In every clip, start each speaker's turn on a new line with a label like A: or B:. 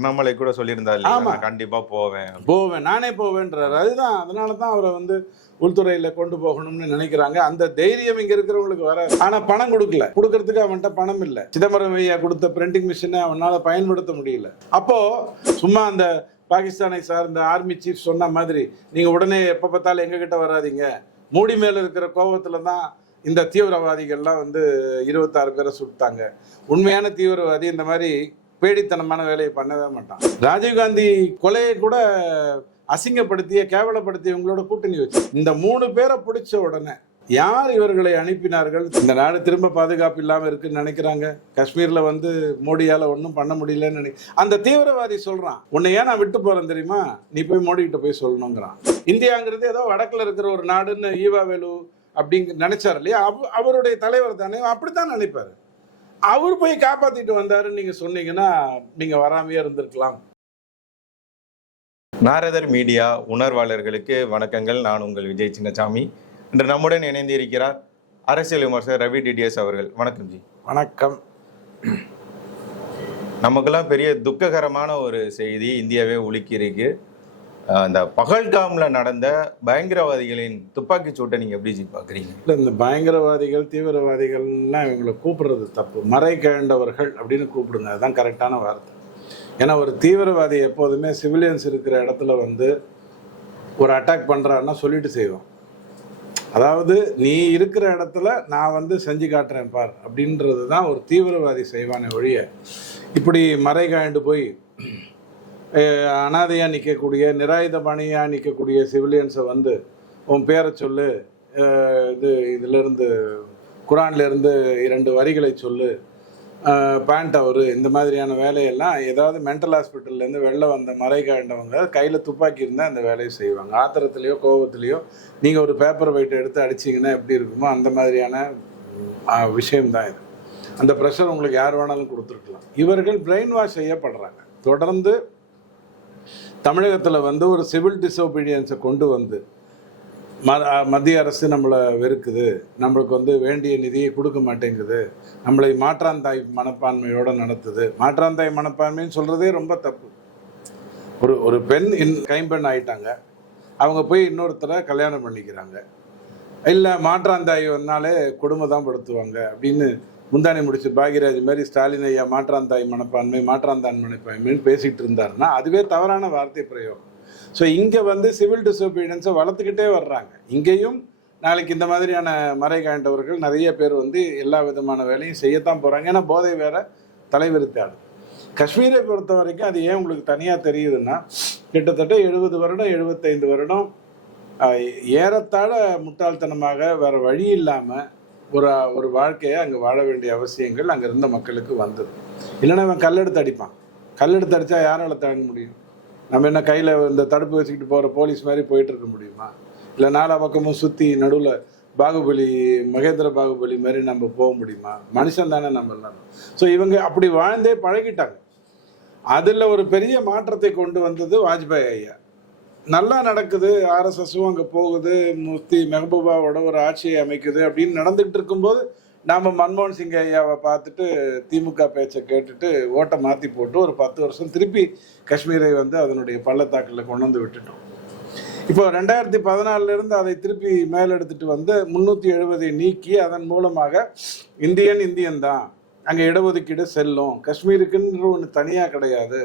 A: அண்ணாமலை கூட சொல்லியிருந்தா இல்லையா?
B: ஆமா.
A: கண்டிப்பா போவேன்
B: போவேன். நானே போவேன்றாரு. அதுதான். அதனால தான் அவரை வந்து உள்துறையில கொண்டு போகணும்னு நினைக்கிறாங்க. அந்த தைரியம் இங்க இருக்கிறவங்களுக்கு வர ஆனா பணம் கொடுக்கல. கொடுக்கறதுக்கு அவன்கிட்ட பணம் இல்ல. சிதம்பரம் ஐயா கொடுத்த பிரிண்டிங் மிஷினை அவனால பயன்படுத்த முடியல. அப்போ சும்மா அந்த பாகிஸ்தானை சார்ந்த ஆர்மி சீஃப் சொன்ன மாதிரி நீங்க உடனே எப்ப பார்த்தாலும் எங்க கிட்ட வராதீங்க. மூடி மேல இருக்கிற கோபத்துல தான் இந்த தீவிரவாதிகள்லாம் வந்து இருபத்தாறு பேரை சுட்டாங்க. உண்மையான தீவிரவாதி இந்த மாதிரி பேடித்தனமான வேலையை பண்ணவே மாட்டான். ராஜீவ்காந்தி கொலையை கூட அசிங்கப்படுத்திய கேவலப்படுத்தியவங்களோட கூட்டணி வச்சு. இந்த மூணு பேரை பிடிச்ச உடனே யார் இவர்களை அனுப்பினார்கள்? இந்த நாடு திரும்ப பாதுகாப்பு இல்லாமல் இருக்குன்னு நினைக்கிறாங்க. காஷ்மீரில் வந்து மோடியால் ஒன்றும் பண்ண முடியலன்னு நினை அந்த தீவிரவாதி சொல்கிறான் உன்னை ஏன் நான் விட்டு போகிறேன் தெரியுமா? நீ போய் மோடிக்கிட்ட போய் சொல்லணுங்கிறான். இந்தியாங்கிறது ஏதோ வடக்கில் இருக்கிற ஒரு நாடுன்னு ஈவா வேலு அப்படிங்க நினைச்சார் இல்லையா? அவ- அவருடைய தலைவர் தானே அப்படித்தான் நினைப்பாரு. அவர் போய் காப்பாத்திட்டு வந்தாருன்னு நீங்க சொன்னீங்கன்னா நீங்க வராமையே இருந்திருக்கலாம்.
A: நாரதர் மீடியா உணர்வாளர்களுக்கு வணக்கங்கள். நான் உங்கள் விஜய் சின்னசாமி. இன்று நம்முடன் இணைந்து இருக்கிறார் அரசியல் விமர்சகர் ரவி டிடிஎஸ் அவர்கள். வணக்கம் ஜி.
B: வணக்கம்.
A: நமக்கெல்லாம் பெரிய துக்ககரமான ஒரு செய்தி இந்தியாவே உலுக்கி இருக்கு அஹ் அந்த நடந்த பயங்கரவாதிகளின் துப்பாக்கி சூட்டை நீங்கள் எப்படி ஜி
B: இல்லை இந்த பயங்கரவாதிகள் தீவிரவாதிகள்லாம் இவங்களை கூப்பிடுறது தப்பு. மறை கிழண்டவர்கள் அப்படின்னு கூப்பிடுங்க. அதுதான் கரெக்டான வார்த்தை. ஏன்னா ஒரு தீவிரவாதி எப்போதுமே சிவிலியன்ஸ் இருக்கிற இடத்துல வந்து ஒரு அட்டாக் பண்ணுறான்னா சொல்லிட்டு செய்வோம். அதாவது நீ இருக்கிற இடத்துல நான் வந்து செஞ்சு காட்டுறேன் பார் அப்படின்றது தான் ஒரு தீவிரவாதி செய்வானே ஒழிய இப்படி மறை காய்ண்டு போய் அனாதையாக நிற்கக்கூடிய நிராயுத பணியாக நிற்கக்கூடிய சிவிலியன்ஸை வந்து உன் பேரை சொல்லு. இது இதிலிருந்து குரான்லேருந்து இரண்டு வரிகளை சொல்லு. பேண்ட் அவரு இந்த மாதிரியான வேலையெல்லாம் ஏதாவது மென்டல் ஹாஸ்பிட்டல்லேருந்து வெளில வந்த மறை காண்டவங்க கையில் துப்பாக்கி இருந்தால் அந்த வேலையை செய்வாங்க. ஆத்திரத்துலேயோ கோபத்துலேயோ நீங்கள் ஒரு பேப்பர் வெயிட் எடுத்து அடிச்சிங்கன்னா எப்படி இருக்குமோ அந்த மாதிரியான விஷயம்தான் இது. அந்த ப்ரெஷர் உங்களுக்கு யார் வேணாலும் கொடுத்துருக்கலாம். இவர்கள் பிரெயின் வாஷ் செய்யப்படுறாங்க. தொடர்ந்து தமிழகத்தில் வந்து ஒரு சிவில் டிசோபீடியன்ஸை கொண்டு வந்து ம மத்திய அரசு நம்மளை வெறுக்குது. நம்மளுக்கு வந்து வேண்டிய நிதியை கொடுக்க மாட்டேங்குது. நம்மளை மாற்றாந்தாய் மனப்பான்மையோடு நடத்துது. மாற்றாந்தாய் மனப்பான்மைன்னு சொல்கிறதே ரொம்ப தப்பு. ஒரு ஒரு பெண் இன் கைம்பெண் ஆயிட்டாங்க. அவங்க போய் இன்னொருத்தரை கல்யாணம் பண்ணிக்கிறாங்க. இல்லை மாற்றாந்தாய் வந்தாலே கொடுமை தான் படுத்துவாங்க அப்படின்னு முந்தானை முடிச்சு பாக்யராஜ் மாதிரி ஸ்டாலின் ஐயா மாற்றாந்தாய் மனப்பான்மை மாற்றாந்தான் மனப்பான்மைன்னு பேசிட்டு இருந்தாருன்னா அதுவே தவறான வார்த்தை பிரயோகம். ஸோ இங்கே வந்து சிவில் டிசோபீடியன்ஸை வளர்த்துக்கிட்டே வர்றாங்க. இங்கேயும் நாளைக்கு இந்த மாதிரியான மறை காண்டவர்கள் நிறைய பேர் வந்து எல்லா விதமான வேலையும் செய்யத்தான் போகிறாங்க ஏன்னா போதை வேற தலைவிரித்தாடு காஷ்மீரை பொறுத்த வரைக்கும் அது ஏன் உங்களுக்கு தனியாக தெரியுதுன்னா கிட்டத்தட்ட எழுபது வருடம் எழுபத்தைந்து வருடம் ஏறத்தாழ முட்டாள்தனமாக வேற வழி இல்லாமல் ஒரு ஒரு வாழ்க்கையை அங்கே வாழ வேண்டிய அவசியங்கள் அங்கே இருந்த மக்களுக்கு வந்தது. இல்லைன்னா அவன் கல்லெடுத்து அடிப்பான். கல்லெடுத்து அடித்தா யாரால் தாங்க முடியும்? நம்ம என்ன கையில் இந்த தடுப்பு வச்சுக்கிட்டு போகிற போலீஸ் மாதிரி போயிட்டு இருக்க முடியுமா? இல்லை நாலா பக்கமும் சுற்றி நடுவில் பாகுபலி மகேந்திர பாகுபலி மாதிரி நம்ம போக முடியுமா? மனுஷன் தானே நம்ம எல்லாரும் ஸோ இவங்க அப்படி வாழ்ந்தே பழகிட்டாங்க. அதில் ஒரு பெரிய மாற்றத்தை கொண்டு வந்தது வாஜ்பாய் ஐயா. நல்லா நடக்குது. ஆர்எஸ்எஸும் அங்கே போகுது. முஃப்தி மெஹபூபாவோட ஒரு ஆட்சியை அமைக்குது அப்படின்னு நடந்துகிட்டு இருக்கும்போது நாம் மன்மோகன் சிங் ஐயாவை பார்த்துட்டு திமுக பேச்சை கேட்டுட்டு ஓட்டை மாற்றி போட்டு ஒரு பத்து வருஷம் திருப்பி காஷ்மீரை வந்து அதனுடைய பள்ளத்தாக்கில் கொண்டு வந்து விட்டுட்டோம். இப்போ ரெண்டாயிரத்தி பதினாலிருந்து அதை திருப்பி மேலெடுத்துட்டு வந்து முந்நூற்றி எழுபதை நீக்கி அதன் மூலமாக இந்தியன் இந்தியன் தான். அங்கே இடஒதுக்கீடு செல்லும். காஷ்மீருக்குன்ற ஒன்று தனியாக கிடையாது.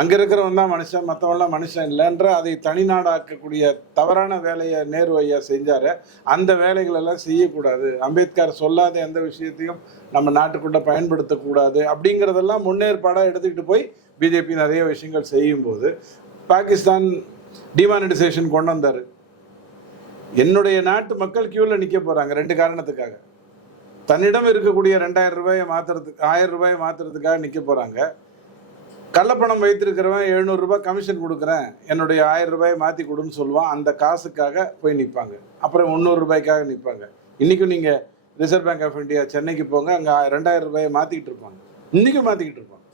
B: அங்கே இருக்கிறவன் தான் மனுஷன் மற்றவெல்லாம் மனுஷன் இல்லைன்ற அதை தனிநாடாக்கக்கூடிய தவறான வேலையை நேரு ஐயா செஞ்சாரு. அந்த வேலைகளெல்லாம் செய்யக்கூடாது. அம்பேத்கர் சொல்லாத எந்த விஷயத்தையும் நம்ம நாட்டுக்குள்ள பயன்படுத்தக்கூடாது அப்படிங்கிறதெல்லாம் முன்னேற்பாடாக எடுத்துக்கிட்டு போய் பிஜேபி நிறைய விஷயங்கள் செய்யும்போது பாகிஸ்தான் டிமானிட்டைசேஷன் கொண்டு வந்தார். என்னுடைய நாட்டு மக்கள் கியூவில் நிற்க போகிறாங்க ரெண்டு காரணத்துக்காக. தன்னிடம் இருக்கக்கூடிய ரெண்டாயிரம் ரூபாயை மாற்றுறதுக்கு ஆயிரம் ரூபாயை மாற்றுறதுக்காக நிற்க போகிறாங்க கள்ளப்பணம் வைத்திருக்கிறவன் எழுநூறுரூபா கமிஷன் கொடுக்குறேன். என்னுடைய ஆயிரம் ரூபாயை மாற்றி கொடுன்னு சொல்லுவான். அந்த காசுக்காக போய் நிற்பாங்க அப்புறம் முந்நூறு ரூபாய்க்காக நிற்பாங்க இன்றைக்கும் நீங்கள் ரிசர்வ் பேங்க் ஆஃப் இந்தியா சென்னைக்கு போங்க. அங்கே ரெண்டாயிரம் ரூபாயை மாற்றிக்கிட்டு இருப்பாங்க. இன்றைக்கும் மாற்றிக்கிட்டு இருப்பாங்க.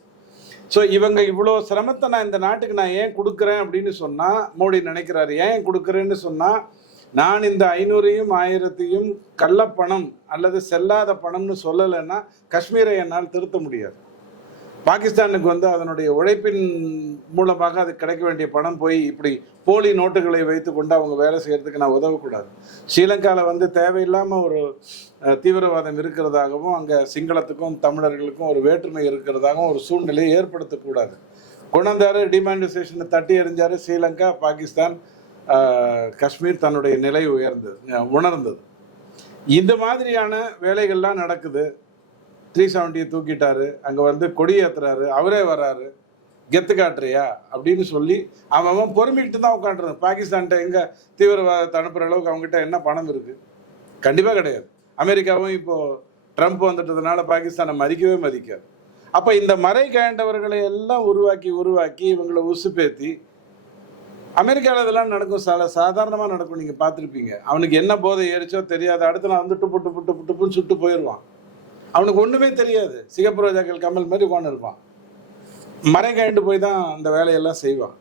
B: ஸோ இவங்க இவ்வளோ சிரமத்தை நான் இந்த நாட்டுக்கு நான் ஏன் கொடுக்குறேன் அப்படின்னு சொன்னால் மோடி நினைக்கிறாரு. ஏன் கொடுக்குறேன்னு சொன்னால் நான் இந்த ஐநூறையும் ஆயிரத்தையும் கள்ளப்பணம் அல்லது செல்லாத பணம்னு சொல்லலைன்னா காஷ்மீரை என்னால் திருத்த முடியாது. பாகிஸ்தானுக்கு வந்து அதனுடைய உழைப்பின் மூலமாக அது கிடைக்க வேண்டிய பணம் போய் இப்படி போலி நோட்டுகளை வைத்து கொண்டு அவங்க வேலை செய்கிறதுக்கு நான் உதவக்கூடாது. ஸ்ரீலங்காவில் வந்து தேவையில்லாமல் ஒரு தீவிரவாதம் இருக்கிறதாகவும் அங்கே சிங்களத்துக்கும் தமிழர்களுக்கும் ஒரு வேற்றுமை இருக்கிறதாகவும் ஒரு சூழ்நிலையை ஏற்படுத்தக்கூடாது. கொண்டாந்தாரு டிமானிசேஷனை தட்டி எறிஞ்சாரு ஸ்ரீலங்கா பாகிஸ்தான் காஷ்மீர் தன்னுடைய நிலை உயர்ந்தது உணர்ந்தது. இந்த மாதிரியான வேலைகள்லாம் நடக்குது. த்ரீ செவன்ட்டியை தூக்கிட்டாரு அங்கே வந்து கொடி ஏற்றுறாரு அவரே வராரு கெத்து காட்டுறியா? அப்படின்னு சொல்லி அவன் அவன் பொறுமிட்டு தான் உட்காந்துருந்தான் பாகிஸ்தான்கிட்ட எங்கே தீவிரவாதத்தை அனுப்புகிற அளவுக்கு அவங்ககிட்ட என்ன பணம் இருக்குது கண்டிப்பாக கிடையாது. அமெரிக்காவும் இப்போது ட்ரம்ப் வந்துட்டதுனால பாகிஸ்தானை மதிக்கவே மதிக்காது. அப்போ இந்த மறை காண்டவர்களை எல்லாம் உருவாக்கி உருவாக்கி இவங்களை உசுப்பேத்தி அமெரிக்காவில் இதெல்லாம் நடக்கும் சால சாதாரணமாக நடக்கும் நீங்கள் பார்த்துருப்பீங்க. அவனுக்கு என்ன போதை ஏறிச்சோ தெரியாது. அடுத்து நான் வந்து டுப்பு டுப்பு டுப்பு டுப்புன்னு சுட்டு போயிடுவான் அவனுக்கு ஒன்றுமே தெரியாது. சிகப்பு ரோஜாக்கள் கமல் மாதிரி உட்காந்து இருப்பான். மறைகாண்டு போய் தான் அந்த வேலையெல்லாம் செய்வான்.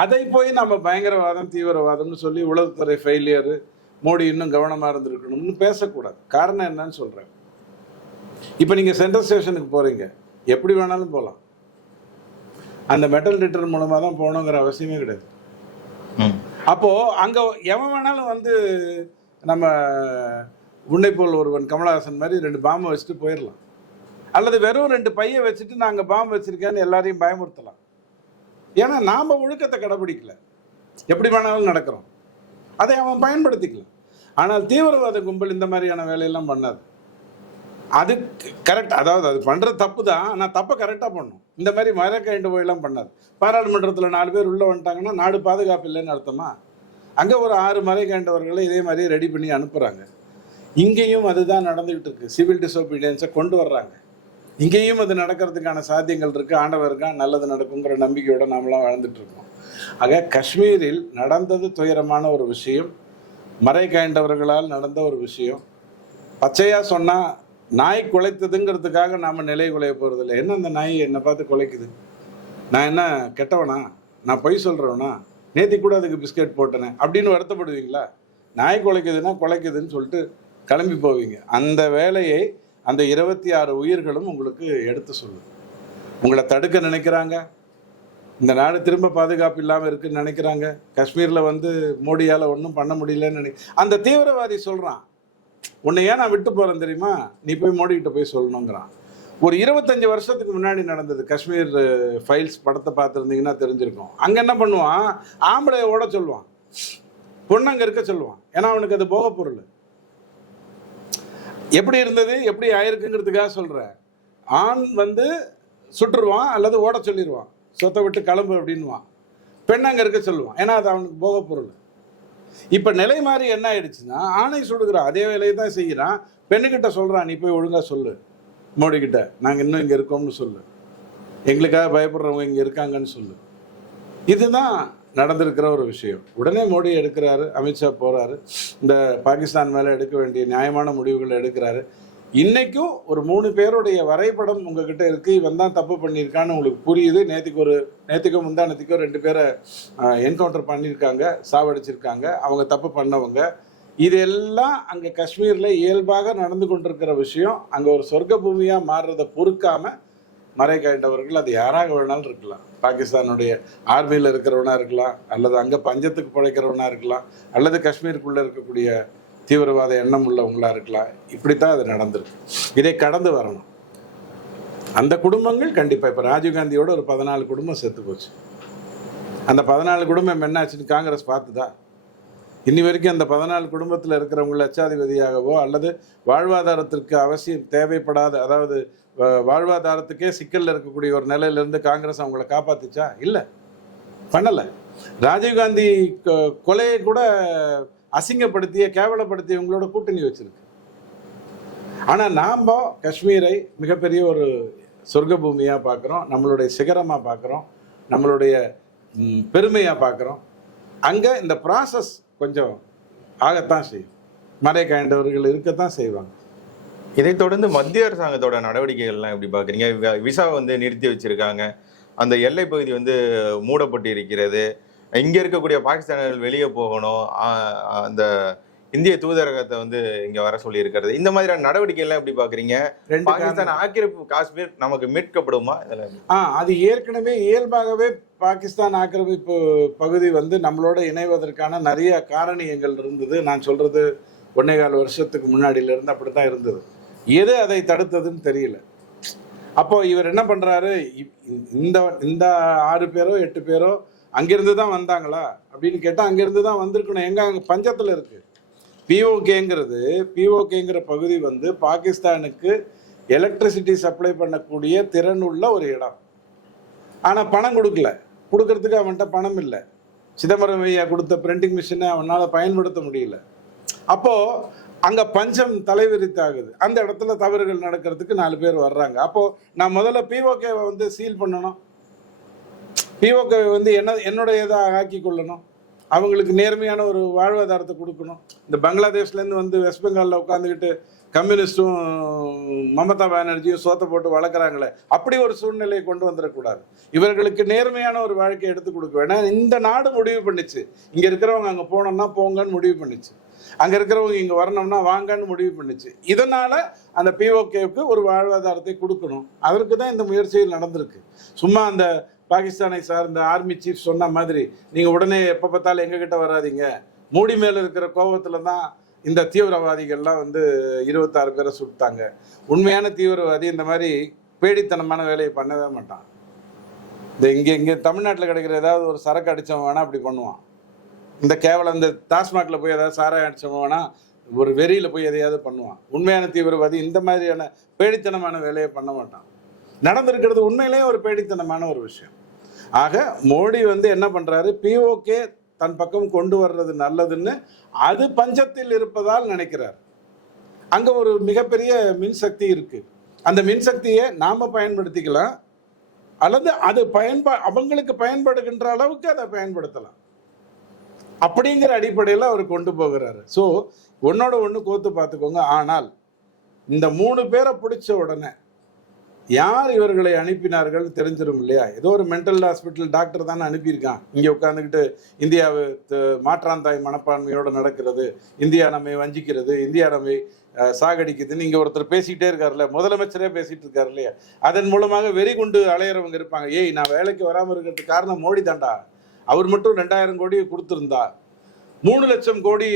B: அதை போய் நம்ம பயங்கரவாதம் தீவிரவாதம்னு சொல்லி உளவுத்துறை ஃபெயிலியரு மோடி இன்னும் கவனமாக இருந்திருக்கணும்னு பேசக்கூடாது. காரணம் என்னன்னு சொல்கிறேன் இப்போ நீங்கள் சென்ட்ரல் ஸ்டேஷனுக்கு போகிறீங்க எப்படி வேணாலும் போகலாம் அந்த மெட்டல் டிட்டர் மூலமாக தான் போகணுங்கிற அவசியமே கிடையாது.
A: ம்.
B: அப்போ அங்க எவன் வேணாலும் வந்து நம்ம உன்னை போல் ஒருவன் கமலஹாசன் மாதிரி ரெண்டு பாம்பை வச்சுட்டு போயிடலாம். அல்லது வெறும் ரெண்டு பையை வச்சுட்டு நாங்கள் பாம்பு வச்சிருக்கேன்னு எல்லாரையும் பயமுறுத்தலாம். ஏன்னா நாம் ஒழுக்கத்தை கடைபிடிக்கல. எப்படி வேணாலும் நடக்கிறோம். அதை அவன் பயன்படுத்திக்கலாம் ஆனால் தீவிரவாத கும்பல் இந்த மாதிரியான வேலையெல்லாம் பண்ணாது. அது கரெக்ட் அதாவது அது பண்ணுற தப்பு தான் ஆனால் தப்பை கரெக்டாக பண்ணும் இந்த மாதிரி மரக்கைண்டு போயெல்லாம் பண்ணாது. பாராளுமன்றத்தில் நாலு பேர் உள்ளே வந்துட்டாங்கன்னா நாடு பாதுகாப்பு இல்லைன்னு அர்த்தமா? அங்கே ஒரு ஆறு மறை கேண்டவர்களை இதே மாதிரி ரெடி பண்ணி அனுப்புகிறாங்க இங்கேயும் அதுதான் நடந்துகிட்டு இருக்கு சிவில் டிசோபீடியன்ஸை கொண்டு வர்றாங்க. இங்கேயும் அது நடக்கிறதுக்கான சாத்தியங்கள் இருக்கு. ஆண்டவருக்கான் நல்லது நடக்குங்கிற நம்பிக்கையோட நாமெல்லாம் வாழ்ந்துட்டு இருக்கோம் ஆக காஷ்மீரில் நடந்தது துயரமான ஒரு விஷயம் மறை காய்ந்தவர்களால் நடந்த ஒரு விஷயம். பச்சையாக சொன்னால் நாய் குலைத்ததுங்கிறதுக்காக நாம் நிலை குலைய போகிறதில்ல என்ன அந்த நாய் என்னை பார்த்து குலைக்குது? நான் என்ன கெட்டவனா? நான் பொய் சொல்கிறவனா நேத்தி கூட அதுக்கு பிஸ்கட் போட்டனே. அப்படின்னு வருத்தப்படுவீங்களா? நாய் குலைக்குதுன்னா குலைக்குதுன்னு சொல்லிட்டு கிளம்பி போவீங்க. அந்த வேலையை அந்த இருபத்தி ஆறு உயிர்களும் உங்களுக்கு எடுத்து சொல்லும் உங்களை தடுக்க நினைக்கிறாங்க. இந்த நாடு திரும்ப பாதுகாப்பு இல்லாமல் இருக்குன்னு நினைக்கிறாங்க. காஷ்மீரில் வந்து மோடியால் ஒன்றும் பண்ண முடியலன்னு நினை அந்த தீவிரவாதி சொல்கிறான் உன்னை ஏன் நான் விட்டு போகிறேன் தெரியுமா? நீ போய் மோடிக்கிட்ட போய் சொல்லணுங்கிறான். ஒரு இருபத்தஞ்சு வருஷத்துக்கு முன்னாடி நடந்தது காஷ்மீர் ஃபைல்ஸ் படத்தை பார்த்துருந்தீங்கன்னா தெரிஞ்சிருக்கும். அங்கே என்ன பண்ணுவான்? ஆம்பளையோட சொல்லுவான். பொண்ணு அங்கே இருக்க சொல்லுவான். ஏன்னா அவனுக்கு அது போக பொருள். எப்படி இருந்தது? எப்படி ஆயிருக்குங்கிறதுக்காக சொல்கிறேன் ஆண் வந்து சுட்டுருவான் அல்லது ஓட சொல்லிடுவான் சொத்தை விட்டு கிளம்பு அப்படின்வான் பெண் அங்கே இருக்க சொல்லுவான். ஏன்னா அது அவனுக்கு போக பொருள் இப்போ நிலை மாதிரி என்ன ஆயிடுச்சுன்னா ஆணை சுடுகிறான். அதே வேலையை தான் செய்கிறான். பெண்ணுக்கிட்ட சொல்கிறான் நீ போய் ஒழுங்காக சொல்லு. மோடி கிட்ட நாங்கள் இன்னும் இங்கே இருக்கோம்னு சொல்லு. எங்களுக்காக பயப்படுறவங்க இங்கே இருக்காங்கன்னு சொல்லு. இதுதான் நடந்திருக்கிற ஒரு விஷயம். உடனே மோடி எடுக்கிறாரு அமித்ஷா போறாரு இந்த பாகிஸ்தான் மேலே எடுக்க வேண்டிய நியாயமான முடிவுகளை எடுக்கிறாரு. இன்னைக்கும் ஒரு மூணு பேருடைய வரைபடம் உங்ககிட்ட இருக்கு இவன் தான் தப்பு பண்ணியிருக்கான்னு உங்களுக்கு புரியுது. நேற்றுக்கு ஒரு நேற்றுக்கோ முந்தானத்துக்கோ ரெண்டு பேரை என்கவுண்டர் பண்ணியிருக்காங்க சாவடிச்சிருக்காங்க அவங்க தப்பு பண்ணவங்க. இதெல்லாம் அங்கே காஷ்மீரில் இயல்பாக நடந்து கொண்டிருக்கிற விஷயம். அங்கே ஒரு சொர்க்க பூமியாக மாறுறதை பொறுக்காமல் மறை காய்ந்தவர்கள் அது யாராக வேணாலும் இருக்கலாம். பாகிஸ்தானுடைய ஆர்மியில் இருக்கிறவனா இருக்கலாம் அல்லது அங்கே பஞ்சத்துக்கு பிழைக்கிறவனா இருக்கலாம் அல்லது காஷ்மீருக்குள்ளே இருக்கக்கூடிய தீவிரவாத எண்ணம் உள்ளவங்களா இருக்கலாம். இப்படித்தான் அது நடந்திருக்கு. இதை கடந்து வரணும். அந்த குடும்பங்கள் கண்டிப்பாக இப்போ ராஜீவ்காந்தியோட ஒரு பதினாலு குடும்பம் செத்து போச்சு. அந்த பதினாலு குடும்பம் என்னாச்சுன்னு காங்கிரஸ் பார்த்துதா? இன்னி வரைக்கும் அந்த பதினாலு குடும்பத்தில் இருக்கிறவங்க லட்சாதிபதியாகவோ அல்லது வாழ்வாதாரத்திற்கு அவசியம் தேவைப்படாத அதாவது வாழ்வாதாரத்துக்கே சிக்கலில் இருக்கக்கூடிய ஒரு நிலையிலிருந்து காங்கிரஸ் அவங்கள காப்பாத்துச்சா? இல்லை. பண்ணலை. ராஜீவ்காந்தி கொ- கொலையை கூட அசிங்கப்படுத்திய கேவலப்படுத்தியவங்களோட கூட்டணி வச்சிருக்கு. ஆனால் நாம் காஷ்மீரை மிகப்பெரிய ஒரு சொர்க்க பூமியாக பார்க்குறோம் நம்மளுடைய சிகரமாக பார்க்குறோம் நம்மளுடைய பெருமையாக பார்க்குறோம் அங்கே இந்த ப்ராசஸ் கொஞ்சம் ஆகத்தான் செய்யும். மறை காய்ந்தவர்கள் இருக்கத்தான் செய்வாங்க.
A: இதைத் தொடர்ந்து மத்திய அரசாங்கத்தோட நடவடிக்கைகள்லாம் எப்படி பார்க்குறீங்க? விசா வந்து நிறுத்தி வச்சுருக்காங்க. அந்த எல்லை பகுதி வந்து மூடப்பட்டு இருக்கிறது இங்கே இருக்கக்கூடிய பாகிஸ்தானியர்கள் வெளியே போகணும். அந்த இந்திய தூதரகத்தை வந்து இங்க வர சொல்லி இருக்கிறது இந்த மாதிரியான நடவடிக்கை எல்லாம் எப்படி பாக்குறீங்க?
B: ரெண்டு
A: பாகிஸ்தான். ஆக்கிரமிப்பு காஷ்மீர் நமக்கு மீட்கப்படுமா? இதுல
B: ஆ அது ஏற்கனவே இயல்பாகவே பாகிஸ்தான் ஆக்கிரமிப்பு பகுதி வந்து நம்மளோட இணைவதற்கான நிறைய காரணியங்கள் இருந்தது. நான் சொல்றது ஒன்னே கால் வருஷத்துக்கு முன்னாடியில இருந்து அப்படித்தான் இருந்தது. எது அதை தடுத்ததுன்னு தெரியல. அப்போ இவர் என்ன பண்றாரு? இந்த இந்த ஆறு பேரோ எட்டு பேரோ அங்கிருந்து தான் வந்தாங்களா? அப்படின்னு கேட்டா அங்கிருந்து தான் வந்திருக்கணும். எங்க அங்க பஞ்சத்துல இருக்கு. பிஓகேங்கிறது பிஓகேங்கிற பகுதி வந்து பாகிஸ்தானுக்கு எலக்ட்ரிசிட்டி சப்ளை பண்ணக்கூடிய திறன் உள்ள ஒரு இடம். ஆனால் பணம் கொடுக்கல. கொடுக்கறதுக்கு அவன்கிட்ட பணம் இல்லை. சிதம்பரம் ஐயா கொடுத்த பிரிண்டிங் மிஷினை அவனால் பயன்படுத்த முடியல. அப்போது அங்கே பஞ்சம் தலைவிரித்தாகுது. அந்த இடத்துல தவறுகள் நடக்கிறதுக்கு நாலு பேர் வர்றாங்க. அப்போது நான் முதல்ல பிஓகேவை வந்து சீல் பண்ணணும். பிஓகேவை வந்து என்ன என்னுடையதாக ஆக்கி கொள்ளணும்? அவங்களுக்கு நேர்மையான ஒரு வாழ்வாதாரத்தை கொடுக்கணும். இந்த பங்களாதேஷ்லேருந்து வந்து வெஸ்ட் பெங்காலில் உட்காந்துக்கிட்டு கம்யூனிஸ்டும் மமதா பானர்ஜியும் சோத்தை போட்டு வளர்க்குறாங்களே அப்படி ஒரு சூழ்நிலையை கொண்டு வந்துடக்கூடாது இவர்களுக்கு நேர்மையான ஒரு வாழ்க்கையை எடுத்து கொடுக்க வேணாம். இந்த நாடு முடிவு பண்ணிச்சு. இங்கே இருக்கிறவங்க அங்கே போனோம்னா போங்கன்னு முடிவு பண்ணிச்சு. அங்கே இருக்கிறவங்க இங்கே வரணும்னா வாங்கன்னு முடிவு பண்ணிச்சு. இதனால் அந்த பிஓகேவுக்கு ஒரு வாழ்வாதாரத்தை கொடுக்கணும். அதற்கு தான் இந்த முயற்சிகள் நடந்திருக்கு. சும்மா அந்த பாகிஸ்தானை சார்ந்த ஆர்மி சீஃப் சொன்ன மாதிரி நீங்கள் உடனே எப்போ பார்த்தாலும் எங்ககிட்ட வராதீங்க. மூடி மேலே இருக்கிற கோபத்தில் தான் இந்த தீவிரவாதிகள்லாம் வந்து இருபத்தாறு பேரை சுட்டாங்க. உண்மையான தீவிரவாதி இந்த மாதிரி பேடித்தனமான வேலையை பண்ணவே மாட்டான். இந்த இங்கே இங்கே தமிழ்நாட்டில் கிடைக்கிற ஏதாவது ஒரு சரக்கு அடித்தவன் வேணால் அப்படி பண்ணுவான். இந்த கேவலம் இந்த டாஸ்மாகில் போய் ஏதாவது சாராயம் அடித்தவன் வேணால் ஒரு வெறியில் போய் எதையாவது பண்ணுவான். உண்மையான தீவிரவாதி இந்த மாதிரியான பேடித்தனமான வேலையை பண்ண மாட்டான். நடந்திருக்கிறது உண்மையிலேயே ஒரு பேடித்தனமான ஒரு விஷயம். ஆக மோடி வந்து என்ன பண்றாரு? பிஓகே தன் பக்கம் கொண்டு வர்றது நல்லதுன்னு அது பஞ்சத்தில் இருப்பதால் நினைக்கிறார். அங்க ஒரு மிகப்பெரிய மின்சக்தி இருக்கு. அந்த மின்சக்தியை நாம பயன்படுத்திக்கலாம். அல்லது அது பயன்பா அவங்களுக்கு பயன்படுகின்ற அளவுக்கு அதை பயன்படுத்தலாம். அப்படிங்கிற அடிப்படையில் அவர் கொண்டு போகிறாரு. ஸோ ஒன்னோட ஒன்று கோத்து பார்த்துக்கோங்க. ஆனால் இந்த மூணு பேரை பிடிச்ச உடனே யார் இவர்களை அனுப்பினார்கள் தெரிஞ்சிடும் இல்லையா? ஏதோ ஒரு மென்டல் ஹாஸ்பிட்டல் டாக்டர் தானே அனுப்பியிருக்கான். இங்கே உட்காந்துக்கிட்டு இந்தியாவை த- மாற்றாந்தாய் மனப்பான்மையோடு நடக்கிறது. இந்தியா நம்மை வஞ்சிக்கிறது. இந்தியா நம்மை சாகடிக்குதுன்னு இங்கே ஒருத்தர் பேசிக்கிட்டே இருக்காருல்ல முதலமைச்சரே பேசிகிட்டு இருக்காரு இல்லையா? அதன் மூலமாக வெறி கொண்டு அலையிறவங்க இருப்பாங்க. ஏய் நான் வேலைக்கு வராமல் இருக்கிறதுக்கு காரணம் மோடி தாண்டா அவர் மட்டும் ரெண்டாயிரம் கோடி கொடுத்துருந்தா. மூணு லட்சம் கோடி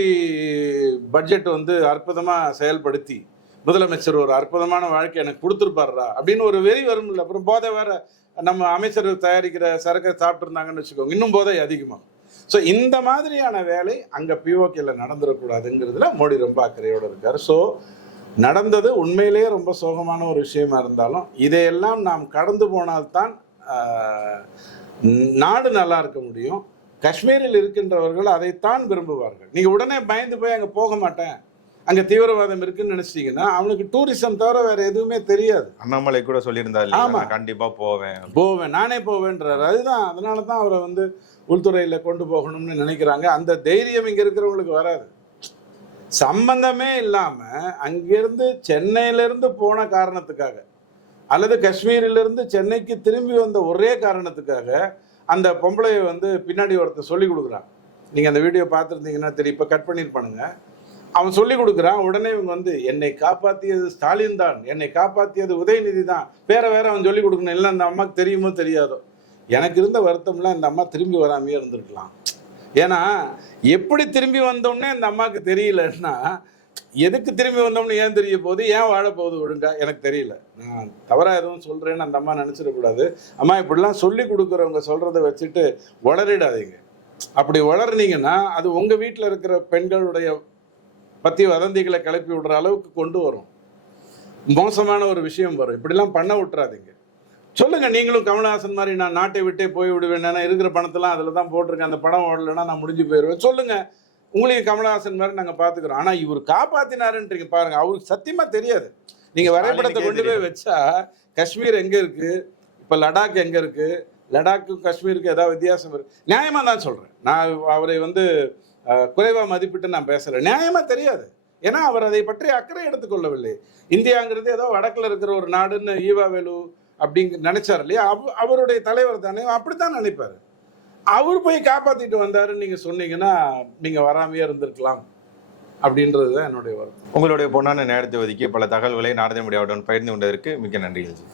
B: பட்ஜெட் வந்து அற்புதமாக செயல்படுத்தி. முதலமைச்சர் ஒரு அற்புதமான வாழ்க்கை எனக்கு கொடுத்துருப்பாருடா அப்படின்னு ஒரு வெறி வரும் இல்லை. அப்புறம் போதை வேற நம்ம அமைச்சர் தயாரிக்கிற சரக்கை சாப்பிட்ருந்தாங்கன்னு வச்சுக்கோங்க. இன்னும் போதை அதிகமாகும் ஸோ இந்த மாதிரியான வேலை அங்கே பிஓகேல நடந்துடக்கூடாதுங்கிறதுல மோடி ரொம்ப அக்கறையோடு இருக்கார். ஸோ நடந்தது உண்மையிலேயே ரொம்ப சோகமான ஒரு விஷயமா இருந்தாலும் இதையெல்லாம் நாம் கடந்து போனால்தான் நாடு நல்லா இருக்க முடியும். காஷ்மீரில் இருக்கின்றவர்கள் அதைத்தான் விரும்புவார்கள். நீங்கள் உடனே பயந்து போய் அங்கே போக மாட்டேன். அங்க தீவிரவாதம் இருக்குன்னு நினைச்சிட்டீங்கன்னா அவனுக்கு டூரிசம் தவிர வேற எதுவுமே தெரியாது.
A: அண்ணாமலை கூட சொல்லியிருந்தா இல்லையா?
B: ஆமா.
A: நான் கண்டிப்பா போவேன்.
B: போவேன். நானே போவேன்றாரு. அதுதான். அதனால தான் அவரை வந்து உள்துறையில கொண்டு போகணும்னு நினைக்கிறாங்க. அந்த தைரியம் இங்க இருக்கிறவங்களுக்கு வராது. சம்பந்தமே இல்லாம அங்கிருந்து சென்னையில இருந்து போன காரணத்துக்காக அல்லது காஷ்மீரில இருந்து சென்னைக்கு திரும்பி வந்த ஒரே காரணத்துக்காக அந்த பொம்பளைய வந்து பின்னாடி ஒருத்தர் சொல்லி கொடுக்குறான். நீங்க அந்த வீடியோ பார்த்துருந்தீங்கன்னா தெரியும். இப்போ கட் பண்ணியிருப்பானுங்க. அவன் சொல்லி கொடுக்குறான் உடனே இவங்க வந்து என்னை காப்பாற்றியது ஸ்டாலின் தான் என்னை காப்பாற்றியது உதயநிதி தான். வேற வேற அவன் சொல்லி கொடுக்கணும். இல்லை அந்த அம்மாவுக்கு தெரியுமோ தெரியாதோ. எனக்கு இருந்த வருத்தம்லாம் இந்த அம்மா திரும்பி வராமையே இருந்திருக்கலாம். ஏன்னா எப்படி திரும்பி வந்தோம்னே இந்த அம்மாவுக்கு தெரியலன்னா எதுக்கு திரும்பி வந்தோம்னு ஏன் தெரிய போகுது? ஏன் வாழ போகுது ஒழுங்கா? எனக்கு தெரியல. நான் தவறாக எதுவும் சொல்கிறேன்னு அந்த அம்மா நினச்சிடக்கூடாது. அம்மா இப்படிலாம் சொல்லி கொடுக்குறவங்க சொல்கிறத வச்சுட்டு வளரிடாதீங்க அப்படி வளர்னீங்கன்னா அது உங்கள் வீட்டில் இருக்கிற பெண்களுடைய பற்றி வதந்திகளை கிளப்பி விடுற அளவுக்கு கொண்டு வரும். மோசமான ஒரு விஷயம் வரும். இப்படிலாம் பண்ண விட்டுறாதீங்க. சொல்லுங்க நீங்களும் கமலஹாசன் மாதிரி நான் நாட்டை விட்டே போய் விடுவேன். இருக்கிற பணத்தெல்லாம் அதில் தான் போட்டிருக்கேன். அந்த படம் ஓடலைன்னா நான் முடிஞ்சு போயிடுவேன் சொல்லுங்க உங்களையும் கமலஹாசன் மாதிரி நாங்கள் பார்த்துக்குறோம் ஆனால் இவர் காப்பாத்தினாருன்றீங்க பாருங்க. அவருக்கு சத்தியமா தெரியாது. நீங்க வரைபடத்தை கொண்டு போய் வச்சா காஷ்மீர் எங்க இருக்கு? இப்போ லடாக் எங்க இருக்கு? லடாக்கும் காஷ்மீருக்கு ஏதாவது வித்தியாசம் இருக்கு? நியாயமா தான் சொல்றேன். நான் அவரை வந்து குறைவாக மதிப்பிட்டு நான் பேசுகிறேன் நியாயமாக தெரியாது. ஏன்னா அவர் அதை பற்றி அக்கறை எடுத்துக்கொள்ளவில்லை. இந்தியாங்கிறது ஏதோ வடக்கில் இருக்கிற ஒரு நாடுன்னு ஈவாவேலு அப்படிங்க நினைச்சார் இல்லையா? அவ- அவருடைய தலைவர் தானே அப்படித்தான் நினைப்பார். அவர் போய் காப்பாற்றிட்டு வந்தாருன்னு நீங்கள் சொன்னீங்கன்னா நீங்கள் வராமையே இருந்திருக்கலாம். அப்படின்றது தான் என்னுடைய வருத்தம்.
A: உங்களுடைய பொண்ணான நேரத்தை ஒதுக்கி பல தகவல்களை நாடக முடியாவுடன் பகிர்ந்து கொண்டதற்கு மிக்க நன்றிகள்.